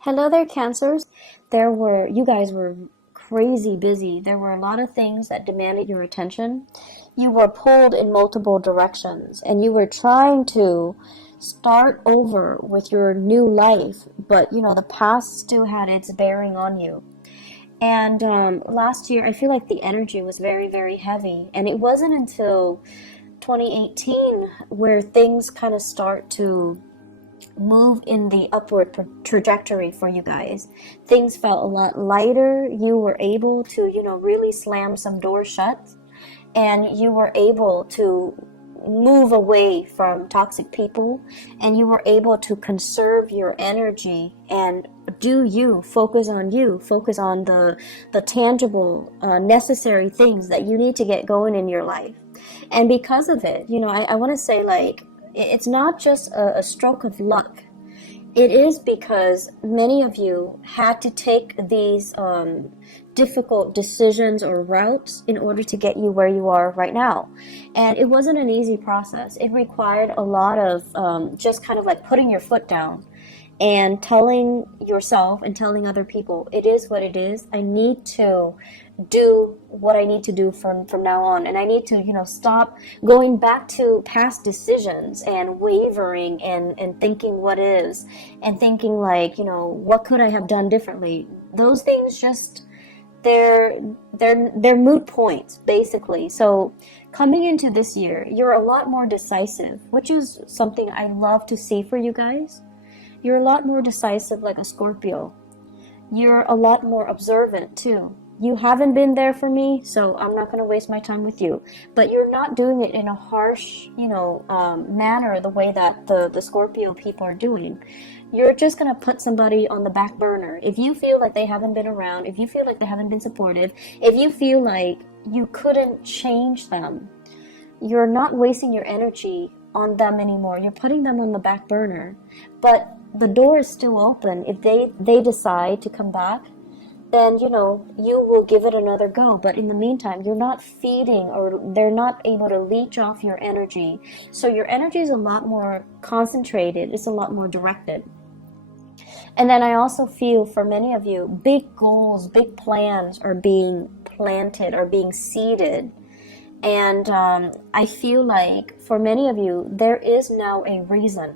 Hello there, Cancers. You guys were crazy busy. There were a lot of things that demanded your attention. You were pulled in multiple directions and you were trying to start over with your new life, but the past still had its bearing on you. And last year, I feel like the energy was very, very heavy. And it wasn't until 2018 where things kind of start to move in the upward trajectory for you guys. Things felt a lot lighter. You were able to, really slam some doors shut, and you were able to move away from toxic people, and you were able to conserve your energy and focus on the tangible, necessary things that you need to get going in your life. And because of it, I want to say, like, it's not just a stroke of luck. It is because many of you had to take these difficult decisions or routes in order to get you where you are right now. And it wasn't an easy process. It required a lot of just kind of like putting your foot down and telling yourself and telling other people, it is what it is. I need to do what I need to do from now on. And I need to, stop going back to past decisions and wavering and thinking what is and thinking like, what could I have done differently? Those things just, they're moot points, basically. So coming into this year, you're a lot more decisive, which is something I love to see for you guys. You're a lot more decisive, like a Scorpio. You're a lot more observant too. You haven't been there for me, so I'm not going to waste my time with you. But you're not doing it in a harsh, manner, the way that the Scorpio people are doing. You're just going to put somebody on the back burner. If you feel like they haven't been around, if you feel like they haven't been supportive, if you feel like you couldn't change them, you're not wasting your energy on them anymore. You're putting them on the back burner. But the door is still open. If they decide to come back, then you will give it another go. But in the meantime, you're not feeding, or they're not able to leech off your energy. So your energy is a lot more concentrated. It's a lot more directed. And then I also feel for many of you, big goals, big plans are being planted, are being seeded. And I feel like for many of you, there is now a reason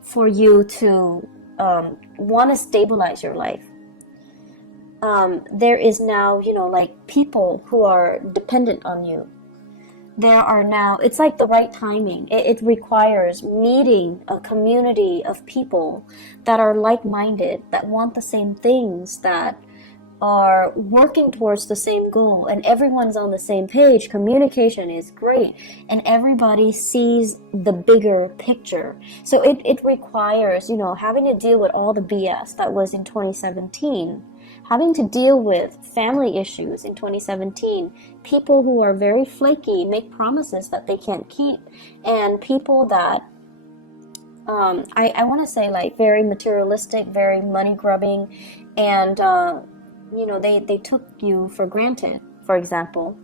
for you to want to stabilize your life. There is now, like people who are dependent on you. There are now, it's like the right timing. It requires meeting a community of people that are like-minded, that want the same things, that are working towards the same goal, and everyone's on the same page. Communication is great, and everybody sees the bigger picture. So it requires, having to deal with all the BS that was in 2017, having to deal with family issues in 2017, people who are very flaky, make promises that they can't keep, and people that I want to say, like, very materialistic, very money grubbing, and they took you for granted. For example,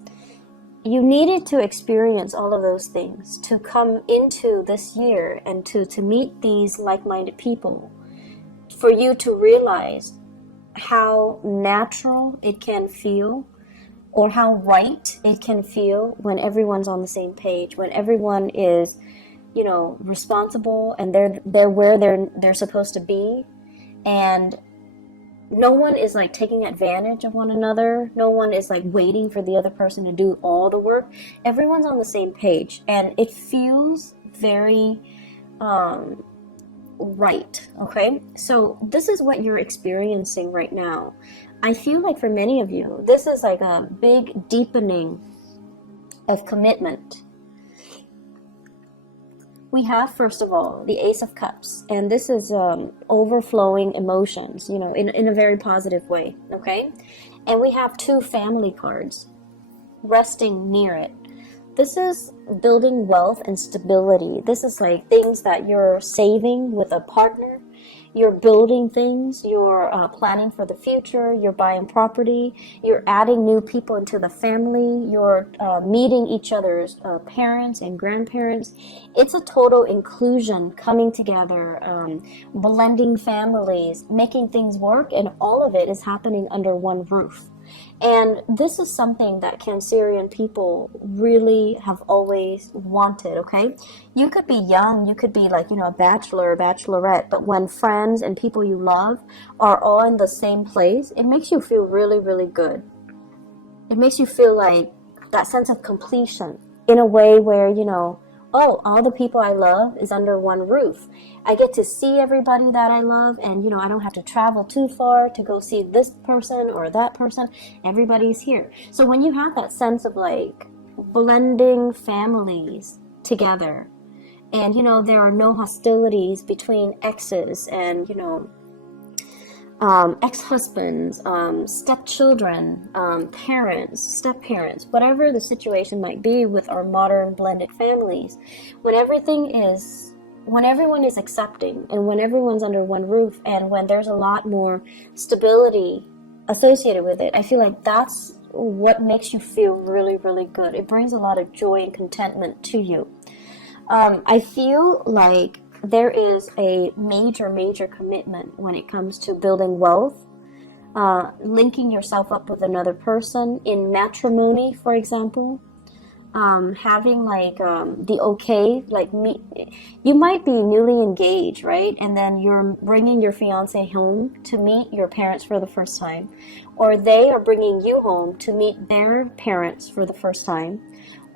you needed to experience all of those things to come into this year and to meet these like-minded people, for you to realize how natural it can feel, or how right it can feel when everyone's on the same page, when everyone is, responsible, and they're where they're supposed to be, and no one is like taking advantage of one another. No one is like waiting for the other person to do all the work. Everyone's on the same page, and it feels very right. Okay, so this is what you're experiencing right now. I feel like for many of you, this is like a big deepening of commitment. We have, first of all, the Ace of Cups, and this is overflowing emotions, in a very positive way, okay? And we have two family cards resting near it. This is building wealth and stability. This is like things that you're saving with a partner. You're building things, you're planning for the future, you're buying property, you're adding new people into the family, you're meeting each other's parents and grandparents. It's a total inclusion, coming together, blending families, making things work, and all of it is happening under one roof. And this is something that Cancerian people really have always wanted, okay? You could be young, you could be like, a bachelor or bachelorette, but when friends and people you love are all in the same place, it makes you feel really, really good. It makes you feel like that sense of completion in a way where, oh, all the people I love is under one roof. I get to see everybody that I love, and I don't have to travel too far to go see this person or that person. Everybody's here. So when you have that sense of like blending families together, and there are no hostilities between exes and ex-husbands, stepchildren, parents, step-parents, whatever the situation might be with our modern blended families, when everyone is accepting and when everyone's under one roof and when there's a lot more stability associated with it, I feel like that's what makes you feel really, really good. It brings a lot of joy and contentment to you. I feel like there is a major commitment when it comes to building wealth, linking yourself up with another person in matrimony, for example, having like the okay, like you might be newly engaged, right? And then you're bringing your fiance home to meet your parents for the first time, or they are bringing you home to meet their parents for the first time.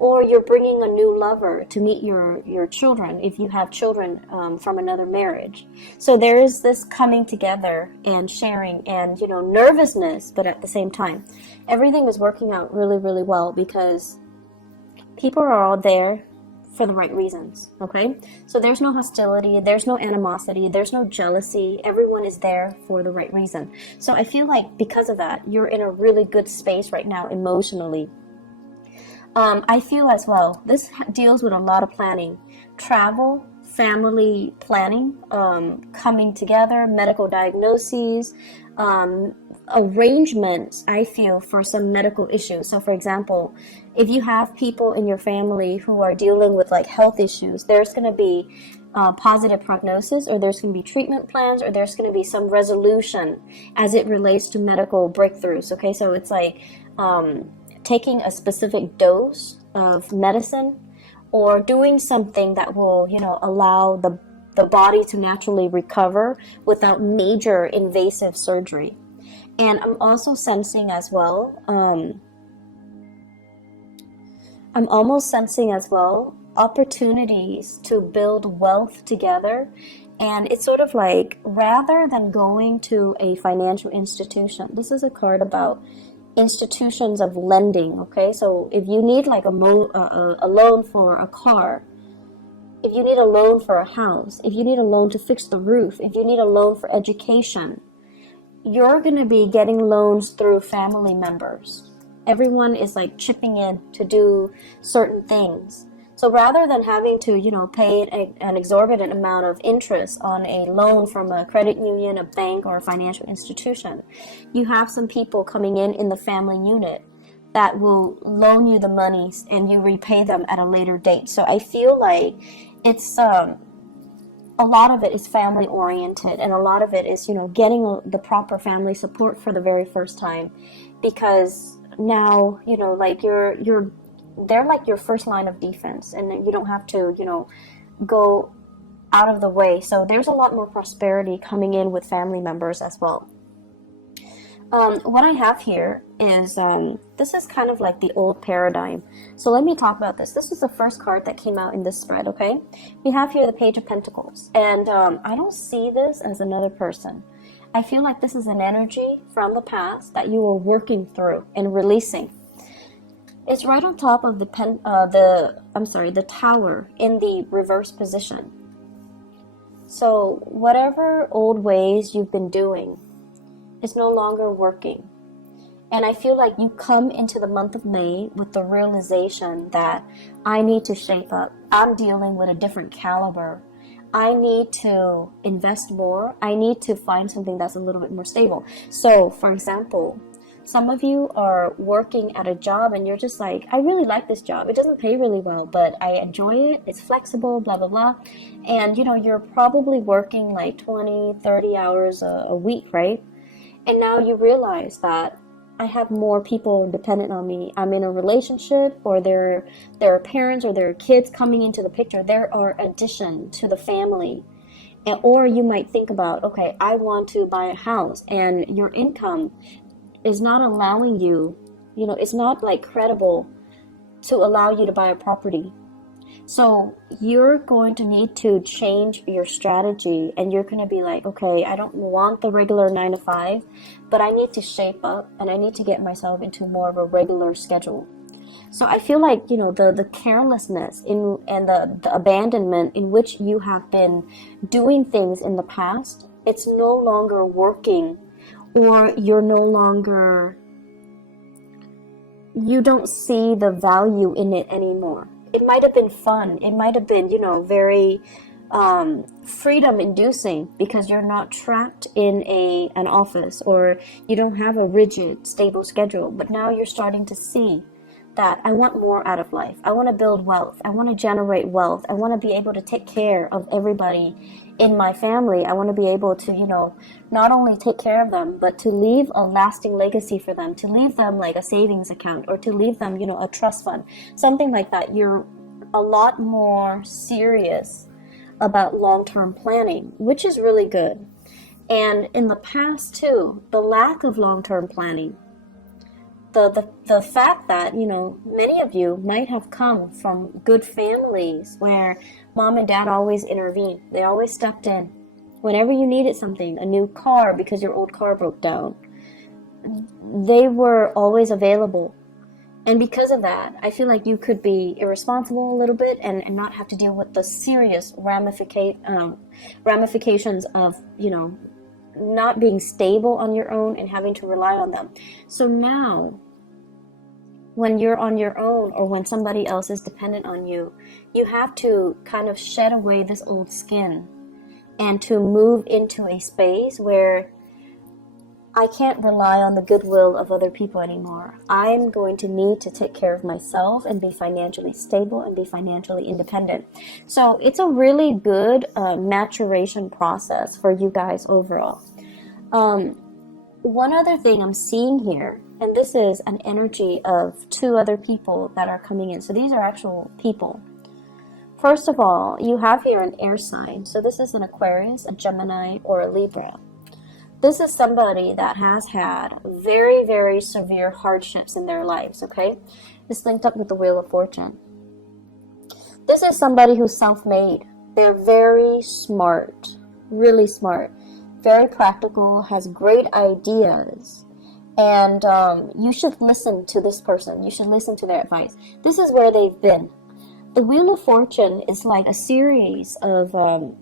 Or you're bringing a new lover to meet your children, if you have children from another marriage. So there is this coming together and sharing and, nervousness, but at the same time, everything is working out really, really well because people are all there for the right reasons, okay? So there's no hostility, there's no animosity, there's no jealousy. Everyone is there for the right reason. So I feel like because of that, you're in a really good space right now emotionally. I feel as well, this deals with a lot of planning, travel, family planning, coming together, medical diagnoses, arrangements, I feel, for some medical issues. So for example, if you have people in your family who are dealing with like health issues, there's going to be positive prognosis, or there's going to be treatment plans, or there's going to be some resolution as it relates to medical breakthroughs. Okay, so it's like taking a specific dose of medicine or doing something that will, allow the body to naturally recover without major invasive surgery. And I'm also sensing as well, opportunities to build wealth together. And it's sort of like, rather than going to a financial institution, this is a card about institutions of lending, okay? So if you need like a loan for a car, if you need a loan for a house, if you need a loan to fix the roof, if you need a loan for education, you're going to be getting loans through family members. Everyone is like chipping in to do certain things. So rather than having to, pay an exorbitant amount of interest on a loan from a credit union, a bank, or a financial institution, you have some people coming in the family unit that will loan you the money and you repay them at a later date. So I feel like it's a lot of it is family oriented, and a lot of it is, getting the proper family support for the very first time, because now, like they're like your first line of defense, and you don't have to, go out of the way. So there's a lot more prosperity coming in with family members as well. What I have here is, this is kind of like the old paradigm. So let me talk about this. This is the first card that came out in this spread, okay? We have here the Page of Pentacles. And I don't see this as another person. I feel like this is an energy from the past that you were working through and releasing. It's right on top of the tower in the reverse position. So whatever old ways you've been doing is no longer working. And I feel like you come into the month of May with the realization that I need to shape up. I'm dealing with a different caliber. I need to invest more. I need to find something that's a little bit more stable. So, for example, some of you are working at a job and you're just like, I really like this job. It doesn't pay really well, but I enjoy it. It's flexible, blah, blah, blah. And, you know, you're probably working like 20, 30 hours a week, right? And now you realize that I have more people dependent on me. I'm in a relationship, or there are parents or there are kids coming into the picture. There are addition to the family. Or you might think about, okay, I want to buy a house, and your income is not allowing you, you know, it's not like credible to allow you to buy a property. So you're going to need to change your strategy, and you're going to be like, okay, I don't want the regular 9 to 5, but I need to shape up and I need to get myself into more of a regular schedule. So I feel like, you know, the carelessness and the abandonment in which you have been doing things in the past, it's no longer working, or you're no longer, you don't see the value in it anymore. It might have been fun. It might have been, you know, very freedom inducing, because you're not trapped in an office, or you don't have a rigid, stable schedule. But now you're starting to see that I want more out of life. I want to build wealth. I want to generate wealth. I want to be able to take care of everybody in my family. I want to be able to, you know, not only take care of them, but to leave a lasting legacy for them, to leave them like a savings account, or to leave them, you know, a trust fund, something like that. You're a lot more serious about long-term planning, which is really good. And in the past too, the lack of long-term planning, the fact that, you know, many of you might have come from good families where mom and dad always intervened. They always stepped in. Whenever you needed something, a new car because your old car broke down, they were always available. And because of that, I feel like you could be irresponsible a little bit and not have to deal with the serious ramifications of, you know, not being stable on your own and having to rely on them. So now, when you're on your own, or when somebody else is dependent on you, you have to kind of shed away this old skin and to move into a space where I can't rely on the goodwill of other people anymore. I'm going to need to take care of myself and be financially stable and be financially independent. So it's a really good maturation process for you guys overall. One other thing I'm seeing here, and this is an energy of 2 other people that are coming in. So these are actual people. First of all, you have here an air sign. So this is an Aquarius, a Gemini, or a Libra. This is somebody that has had very, very severe hardships in their lives, okay? It's linked up with the Wheel of Fortune. This is somebody who's self-made. They're very smart, really smart, very practical, has great ideas. And you should listen to this person. You should listen to their advice. This is where they've been. The Wheel of Fortune is like a series of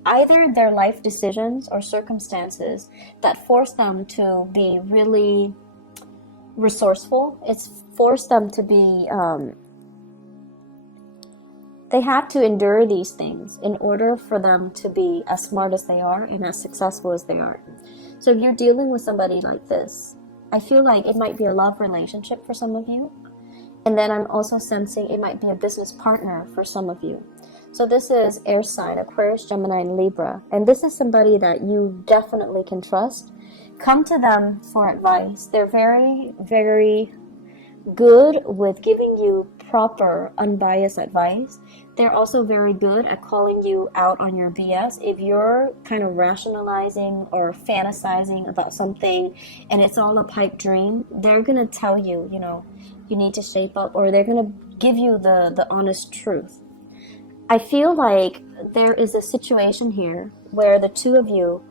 either their life decisions or circumstances that force them to be really resourceful. It's forced them to be, they have to endure these things in order for them to be as smart as they are and as successful as they are. So if you're dealing with somebody like this, I feel like it might be a love relationship for some of you. And then I'm also sensing it might be a business partner for some of you. So this is air sign, Aquarius, Gemini, and Libra. And this is somebody that you definitely can trust. Come to them for advice. They're very, very good with giving you proper, unbiased advice. They're also very good at calling you out on your BS. If you're kind of rationalizing or fantasizing about something and it's all a pipe dream, they're going to tell you, you know, you need to shape up, or they're going to give you the honest truth. I feel like there is a situation here where the 2 of you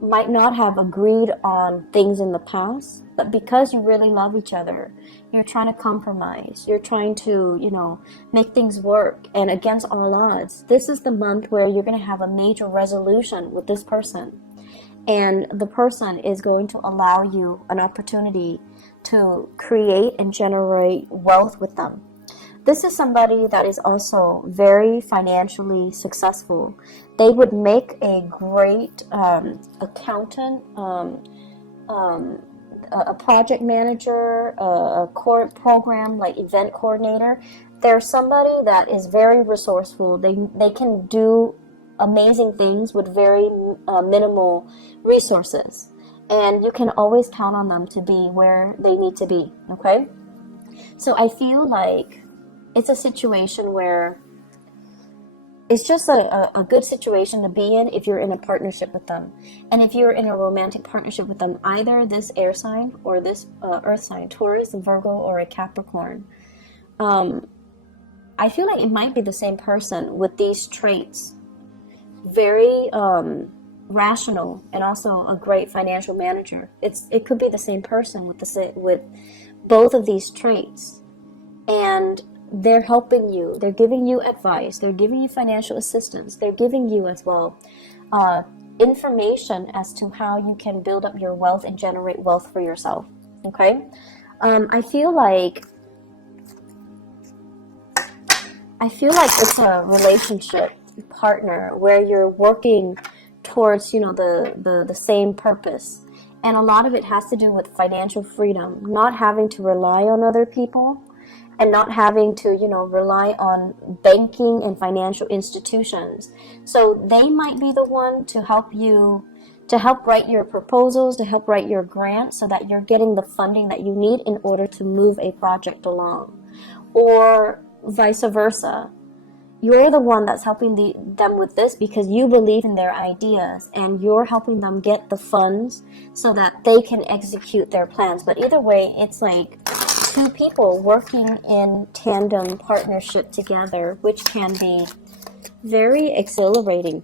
might not have agreed on things in the past, but because you really love each other, you're trying to compromise. You're trying to, you know, make things work. And against all odds, this is the month where you're going to have a major resolution with this person. And the person is going to allow you an opportunity to create and generate wealth with them. This is somebody that is also very financially successful. They would make a great accountant, a project manager, a core program like event coordinator. They're somebody that is very resourceful. They can do amazing things with very minimal resources, and you can always count on them to be where they need to be. Okay, so I feel like it's a situation where it's just a good situation to be in if you're in a partnership with them. And if you're in a romantic partnership with them, either this air sign or this earth sign, Taurus, a Virgo, or a Capricorn, I feel like it might be the same person with these traits. Very rational, and also a great financial manager. It could be the same person with both of these traits. And they're helping you. They're giving you advice. They're giving you financial assistance. They're giving you as well information as to how you can build up your wealth and generate wealth for yourself. Okay? I feel like it's a relationship partner where you're working towards, the same purpose. And a lot of it has to do with financial freedom, not having to rely on other people, and not having to, rely on banking and financial institutions. So they might be the one to help you, to help write your proposals, to help write your grants, so that you're getting the funding that you need in order to move a project along. Or vice versa. You're the one that's helping them with this because you believe in their ideas, and you're helping them get the funds so that they can execute their plans. But either way, it's like two people working in tandem partnership together, which can be very exhilarating.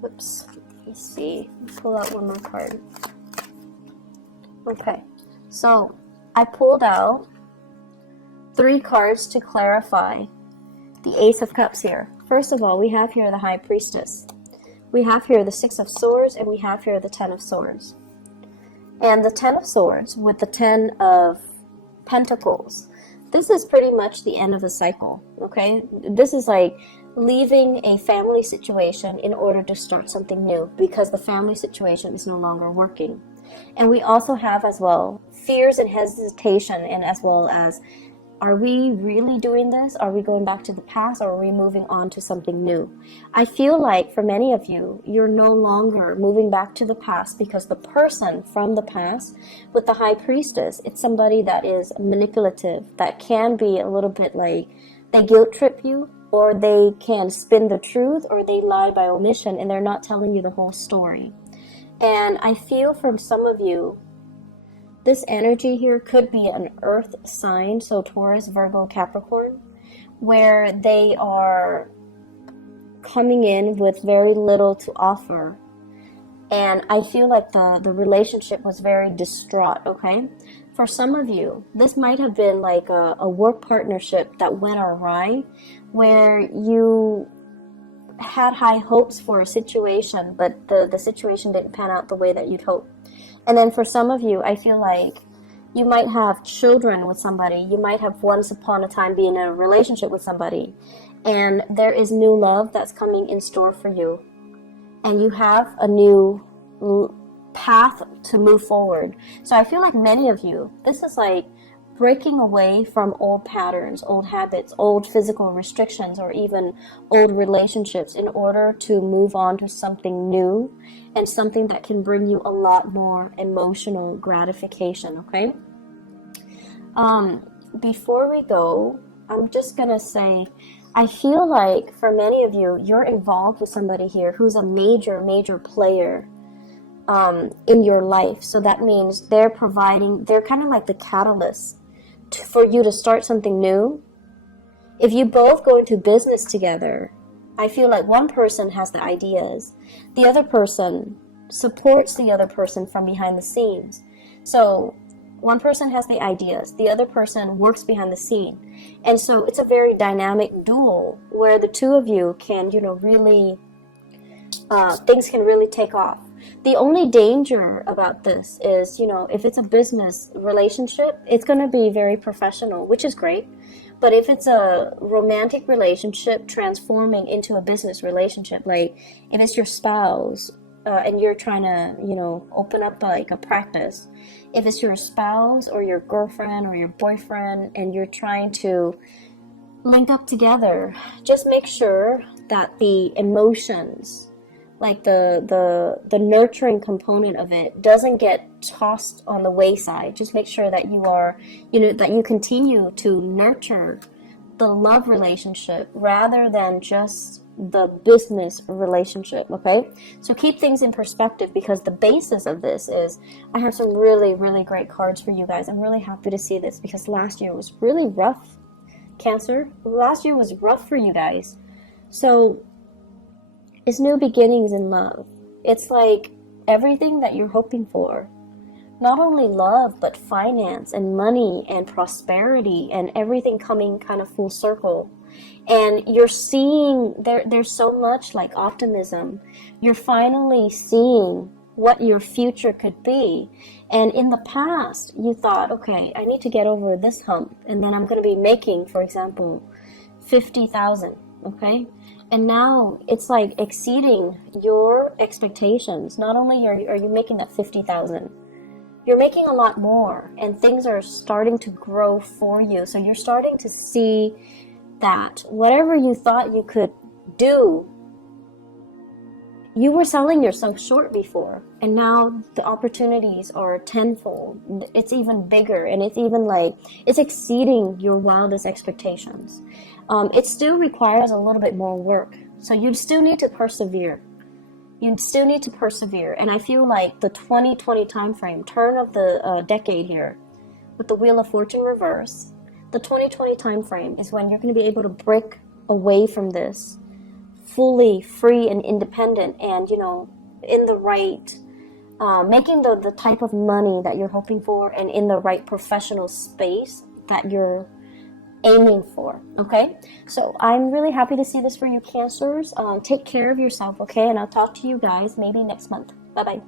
Whoops. Let's see. Pull out one more card. Okay. So I pulled out 3 cards to clarify the Ace of Cups here. First of all, we have here the High Priestess. We have here the 6 of Swords, and we have here the 10 of Swords. And the 10 of Swords with the 10 of Pentacles. This is pretty much the end of a cycle, okay? This is like leaving a family situation in order to start something new because the family situation is no longer working. And we also have as well fears and hesitation, and as well as, are we really doing this? Are we going back to the past, or are we moving on to something new? I feel like for many of you, you're no longer moving back to the past because the person from the past with the High Priestess, it's somebody that is manipulative, that can be a little bit like they guilt trip you, or they can spin the truth, or they lie by omission and they're not telling you the whole story. And I feel from some of you, this energy here could be an earth sign, so Taurus, Virgo, Capricorn, where they are coming in with very little to offer. And I feel like the relationship was very distraught, okay? For some of you, this might have been like a work partnership that went awry, where you had high hopes for a situation, but the situation didn't pan out the way that you'd hoped. And then for some of you, I feel like you might have children with somebody. You might have once upon a time been in a relationship with somebody, and there is new love that's coming in store for you. And you have a new path to move forward. So I feel like many of you, this is like breaking away from old patterns, old habits, old physical restrictions, or even old relationships in order to move on to something new and something that can bring you a lot more emotional gratification, okay? Before we go, I'm just gonna say, I feel like for many of you, you're involved with somebody here who's a major player in your life. So that means they're kind of like the catalyst for you to start something new. If you both go into business together, I feel like one person has the ideas, the other person supports the other person from behind the scenes. So one person has the ideas, the other person works behind the scene. And so it's a very dynamic duel where the two of you can, really, things can really take off. The only danger about this is, you know, if it's a business relationship, it's going to be very professional, which is great. But if it's a romantic relationship transforming into a business relationship, like if it's your spouse and you're trying to, you know, open up like a practice, if it's your spouse or your girlfriend or your boyfriend and you're trying to link up together, just make sure that the emotions, like the nurturing component of it, doesn't get tossed on the wayside. Just make sure that you are, you know, that you continue to nurture the love relationship rather than just the business relationship. Okay, so keep things in perspective, because the basis of this is, I have some really, really great cards for you guys. I'm really happy to see this because last year was really rough. Cancer, last year was rough for you guys. So it's new beginnings in love. It's like everything that you're hoping for. Not only love, but finance and money and prosperity and everything coming kind of full circle. And you're seeing, there's so much like optimism. You're finally seeing what your future could be. And in the past, you thought, okay, I need to get over this hump, and then I'm going to be making, for example, 50,000, okay? And now it's like exceeding your expectations. Not only are you making that 50,000, you're making a lot more, and things are starting to grow for you. So you're starting to see that whatever you thought you could do, you were selling yourself short before, and now the opportunities are tenfold. It's even bigger, and it's even like, it's exceeding your wildest expectations. It still requires a little bit more work, so you still need to persevere. You still need to persevere, and I feel like the 2020 time frame, turn of the decade here, with the Wheel of Fortune reverse, the 2020 time frame is when you're going to be able to break away from this fully free and independent, and, you know, in the right, making the type of money that you're hoping for, and in the right professional space that you're aiming for. Okay, so I'm really happy to see this for you, Cancers. Take care of yourself, okay? And I'll talk to you guys maybe next month. Bye bye.